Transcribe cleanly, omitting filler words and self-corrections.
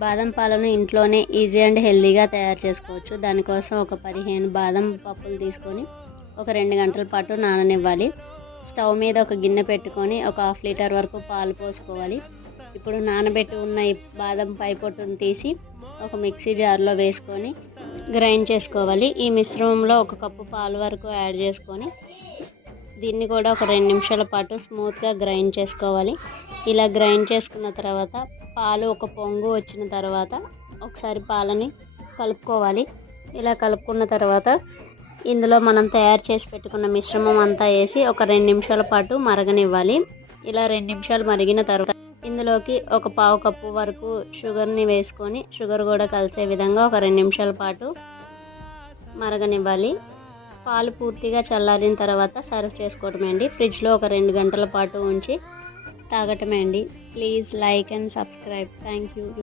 బాదం పాలను ఇంట్లోనే ఈజీ అండ్ హెల్తీగా తయారు చేసుకోవచ్చు. దానికోసం ఒక 15 బాదం పప్పులు తీసుకొని ఒక 2 గంటల పాటు నాననివ్వాలి. స్టవ్ మీద ఒక గిన్నె పెట్టుకొని ఒక 1/2 లీటర్ వరకు పాలు పోసుకోవాలి. ఇప్పుడు నానబెట్టి ఉన్న ఈ బాదం పై పొట్టును తీసి ఒక మిక్సీ జార్లో వేసుకొని గ్రైండ్ చేసుకోవాలి. ఈ మిశ్రమంలో 1 కప్పు పాలు వరకు యాడ్ చేసుకొని దీన్ని కూడా ఒక 2 నిమిషాల పాటు స్మూత్గా గ్రైండ్ చేసుకోవాలి. ఇలా గ్రైండ్ చేసుకున్న తర్వాత పాలు ఒక పొంగు వచ్చిన తర్వాత ఒకసారి పాలని కలుపుకోవాలి. ఇలా కలుపుకున్న తర్వాత ఇందులో మనం తయారు చేసి పెట్టుకున్న మిశ్రమం అంతా వేసి ఒక 2 నిమిషాల పాటు మరగనివ్వాలి. ఇలా 2 నిమిషాలు మరిగిన తర్వాత ఇందులోకి ఒక 1/2 కప్పు వరకు షుగర్ని వేసుకొని షుగర్ కూడా కలిసే విధంగా ఒక 2 నిమిషాల పాటు మరగనివ్వాలి. పాలు పూర్తిగా చల్లారిన తర్వాత సర్వ్ చేసుకోవటమే అండి. ఫ్రిడ్జ్లో ఒక 2 గంటల పాటు ఉంచి తాగటమే అండి. Please like and subscribe. Thank you.